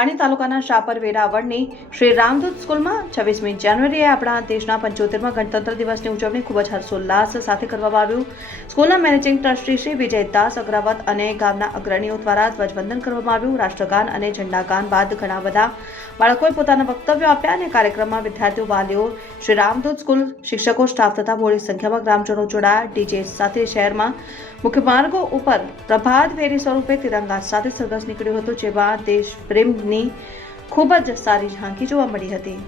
વાઘાણી તાલુકાના શાપર વેરાવળની શ્રી રામદૂત સ્કૂલમાં 26મી જાન્યુઆરીએ આપણા દેશના 75મા ગણતંત્ર દિવસની ઉજવણી ખૂબ જ હર્ષોલ્લાસ સાથે કરવામાં આવ્યું। સ્કૂલના મેનેજિંગ ટ્રસ્ટી શ્રી વિજયદાસ અગ્રવત અને ગામના અગ્રણીઓ દ્વારા ધ્વજવંદન કરવામાં આવ્યું। રાષ્ટ્રગાન અને ઝંડાગાન બાદ ઘણા બધા બાળકોએ પોતાના વક્તવ્યો આપ્યા અને કાર્યક્રમમાં વિદ્યાર્થીઓ, વાલીઓ, શ્રી રામદૂત સ્કૂલ શિક્ષકો, સ્ટાફ તથા મોટી સંખ્યામાં ગ્રામજનો જોડાયા। ડીજે સાથે શહેરમાં મુખ્ય માર્ગો ઉપર પ્રભાત ફેરી સ્વરૂપે તિરંગા સાથે સરઘસ નીકળ્યો હતો, જેમાં દેશ પ્રેમની ખૂબ જ સારી ઝાંખી જોવા મળી હતી।